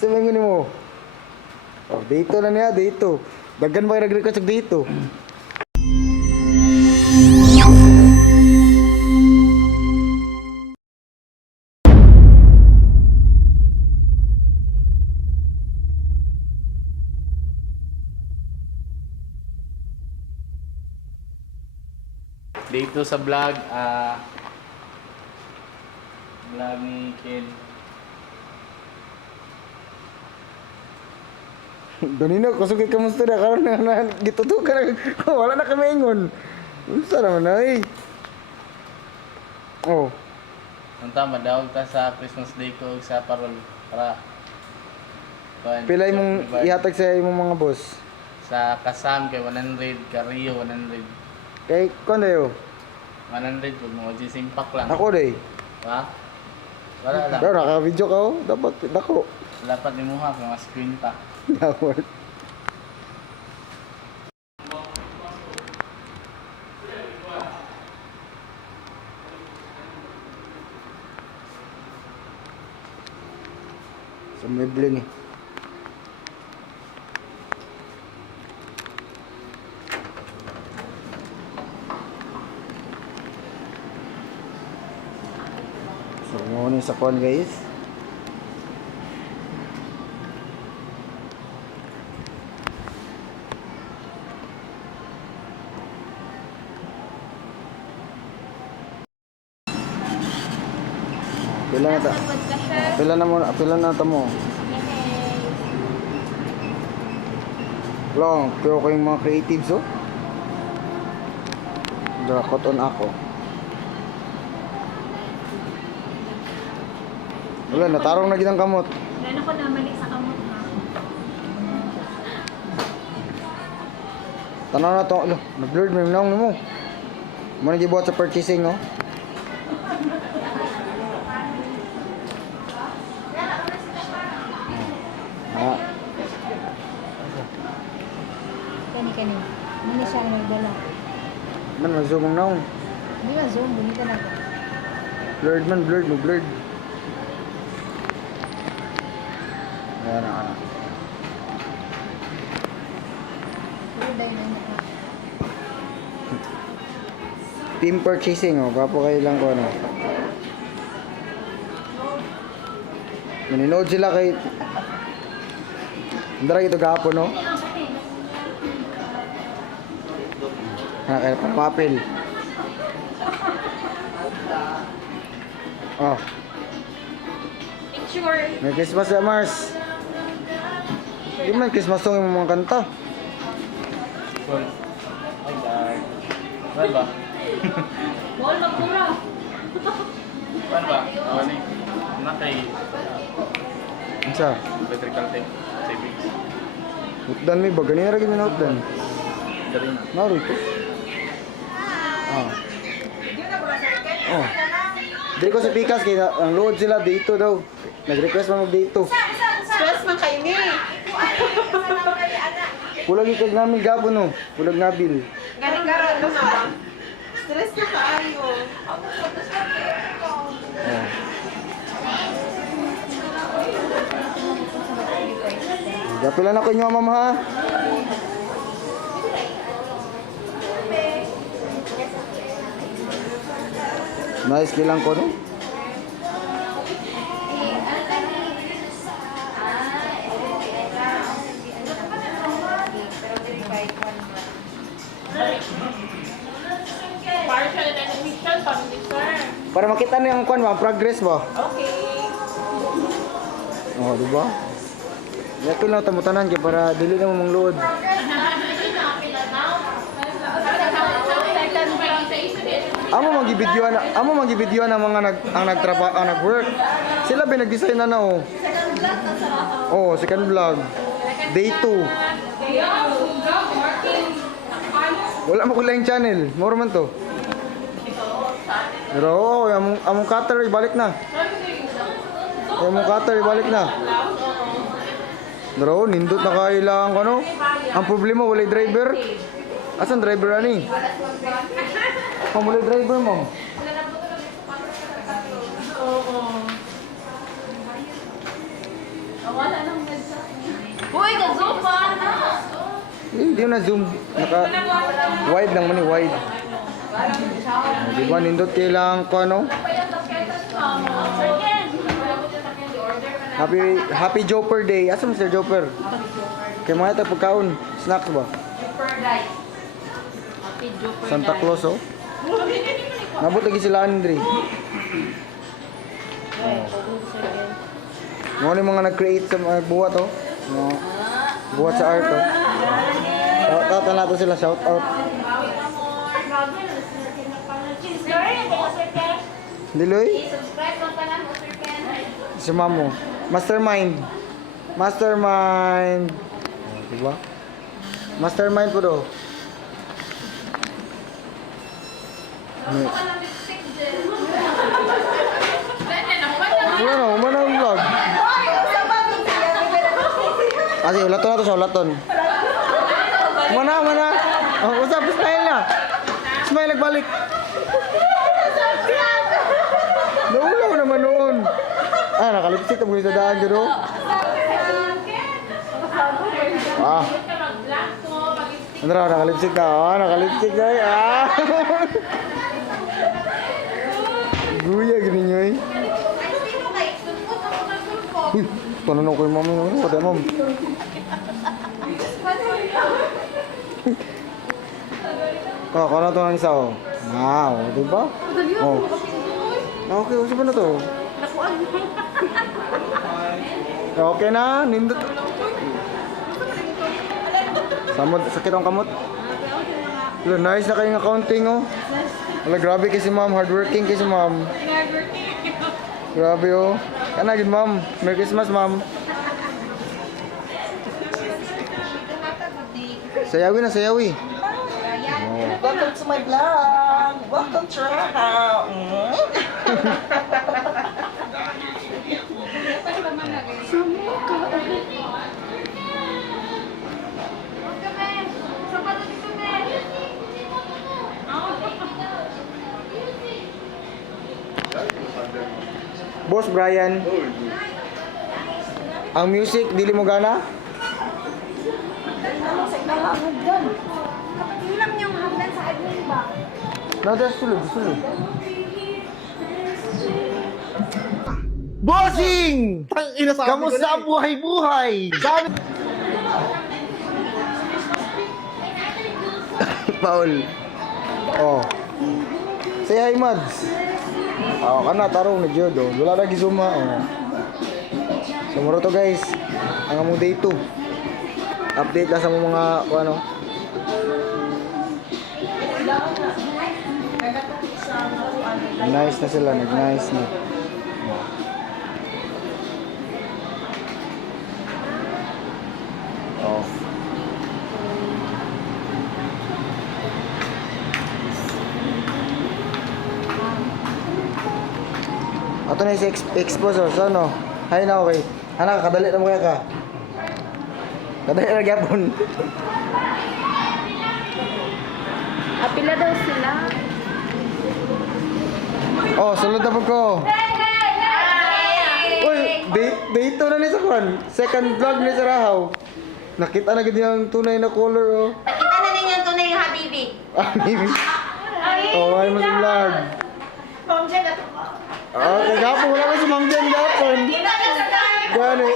Sa mga mo. Oh, dito na niya, dito. Daggan ba nag-request dito? Dito sa vlog, ah... vlog ni Ken. Ganina, kusog kay kamusta na karon na, na gitutukan na wala na kami ingon. Unsa naman ay? Oh, Ang tama, daw ta sa Christmas Day ko sa parol para kuan, pila imong ihatag sa imong mga boss. sa Kasam kay 100, Carillo 100. Kay kon dayo. 100 pag mga gisimpak lang. Ako day. Ha? Wala lang. Pero naka-video ka oh. Dapat dako. Dapat ni muha kung mas kwinta. Dapat. Sumible ni. So, mo sa kuan guys. Pila na ta? Napagod ka siya. Pila na mo, pila na ta mo. Long, pero kayong mga creatives oh. Drakot on ako. Wala, natarong na ginang kamot. Ko na mali sa kamot ha. Tanaw na to, alo, nag-blurred mo yung naong mo. Mo nagibuhat sa purchasing, no? Kani kani. Muni siya ang nagdala. man, mag-zoom ang naong. Hindi ba zoom? Bunita na ka. Blurred man, blurred mo, blurred. Ayan na, ayan. Puro dahil na niya. Team purchasing, oh. Gwapo kayo lang ko, ano. Naninood sila kay... Andara ito gapon, no? Ha, kaya pa mapil. Oh, Picture. may Christmas ya, Mars. Hindi man Christmas song yung mga kanta. Cool. Ay, ba? Ball magpura. Saan ba? Awan ni. Na kay Ano sa? electrical tape. Savings. Utdan mi ba? Ganyan rin na utdan. Dari na. Naro ito. Ah. Oh. Dili ko sa pikas kaya ang load sila dito daw. Nag-request mo mag dito. Stress man kayo ni. Kulag ikag namin gabo no. Kulag nabil. Galing karon mo ba? Stress na kaayo. Oh. Gapilan ako inyo mama ha. Nice kilang ko no. Partial admission, family sir. Para makita niyo ang kwan ang progress ba? Okay. Oh, di ba? Yakin lang tamutanan kay para dili na mo mong load. Amo magibidyoan, amo magibidyoan ang mga nag ang nagtrabaho, ang nag-work. Sila ba nag-design na na oh. Oh, second vlog. Day 2. Wala mo kulang channel. Moro man to. Pero oh, among among cutter ibalik na. Among cutter ibalik na. Pero nindot na kailangan ko no. Ang problema walay driver. Asan driver ani? Pamuli driver mo. Wala nang Uy, ka-zoom pa na! Eh, hindi na zoom. Naka wide lang mani, wide. Di ba nindot kailangan ko ano? Happy Happy Joper Day. Asa Mr. Joper? Kay mga ito pagkaon, snacks ba? Joper Day. Happy Joper Santa Claus oh. Nabot lagi sila Andre. Mga ni mga nag-create sa mga buhat oh. Mga buhat sa art oh. Shout out na natin sila, shout out. Diloy? Si Mamo. Mastermind. Mastermind. Oh, diba? Mastermind po do. Ano? Ano, umano ang vlog. Kasi ulaton na to sa ulaton. Mana, mana. Oh, usap, smile na. Smile, nagbalik. Naulaw naman noon. Ah, nakalipstick na muli sa daan dyan, oh. Ah. Ano raw, nakalipstick na. Ah, nakalipstick na. Ah. Guya, ganun nyo eh. Uy, tanong ko yung mami. Ano ba, ma'am? Oh, kung ano ito ang isa, oh. Wow, di ba? Oh. Okay, uso ba na to? Okay na, nindot. Samod, sakit ang kamot. Wala, nice na kayong accounting, oh. Wala, grabe kay si ma'am. Hardworking kay si ma'am. Grabe, oh. Kana, good ma'am. Merry Christmas, ma'am. Sayawi na, sayawi. Welcome to my vlog. Welcome to our house. Boss Brian. Ang music, dili mo gana? Ilam niyong hanggan sa admin ba? Nada, sulod, sulod. Bossing! Kamusta ang buhay-buhay? Sabi... Paul. Oh. Say hi, Mads. Oh, kana tarong na jud oh. Wala lagi suma oh. Sumuro to guys. Ang among day 2. Update lang sa mga ano. Nice na sila, nag-nice na. Ato na yung ex exposure, so ano? Hay na okay. Anak, kadali na mo kaya ka. Kadali na gyapon. Apila daw sila. oh, sulod na po ko. Uy, date, date to na ni sa kwan. Second vlog ni sa Rahaw. Nakita na gid yung tunay na color oh. Nakita na ninyo ang tunay habibi. Ah, maybe. Oh, ay mo sa vlog. Ma'am Jen, ato ko. Ah, kay gapon wala ko si Ma'am Jen gapon. Gani.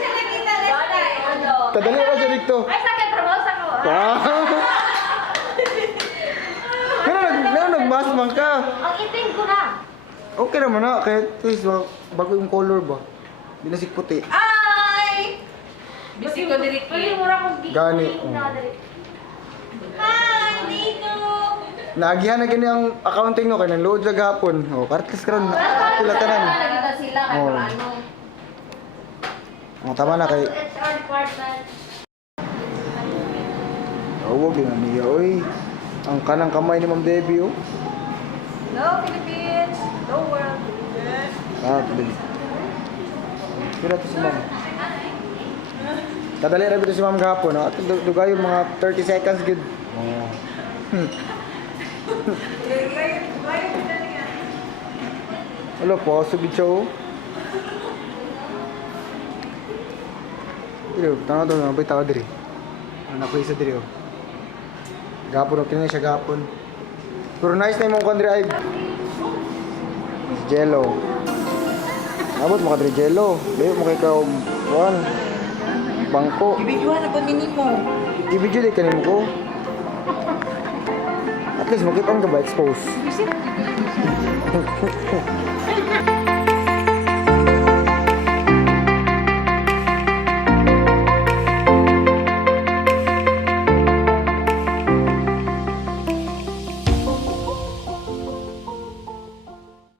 Kadali ra sa dito. Ay, sa akin, promosa ko. Ah. Pero nag, nagmas man ka. Ang itim ko na. Okay naman na, at least ba- bago yung color ba. Na puti. Ay! Bisi ko diri Uy, mura kong dito. Gani, Naagihan na gani ang accounting no, kaya nang-load sa gapon. Oh, kartas ka ron. Pilatanan. Nakita sila kay Oh. ano. Oh, tama na kay... HR department. Na niya, oy. Ang kanang kamay ni Ma'am Debbie, oh. Hello, Philippines. Hello, world. Ah, tuloy. Kira to si Ma'am. Kadali ra bito si Ma'am gahapon, no? At du- dugayon mga 30 seconds gid. Oh. Hello po, subid siya, oh. Dili, tanga to, nabay tao diri. Anak ko isa diri, oh. Gapon o kini siya gapon. Pero nice na yung mong country ay. Jello. Abot mo kadri jello. Layo mo kay ka kuan. Bangko. Ibigyan na po nini mo. Ibidyo di kanin ko. At least makita ang gaba expose.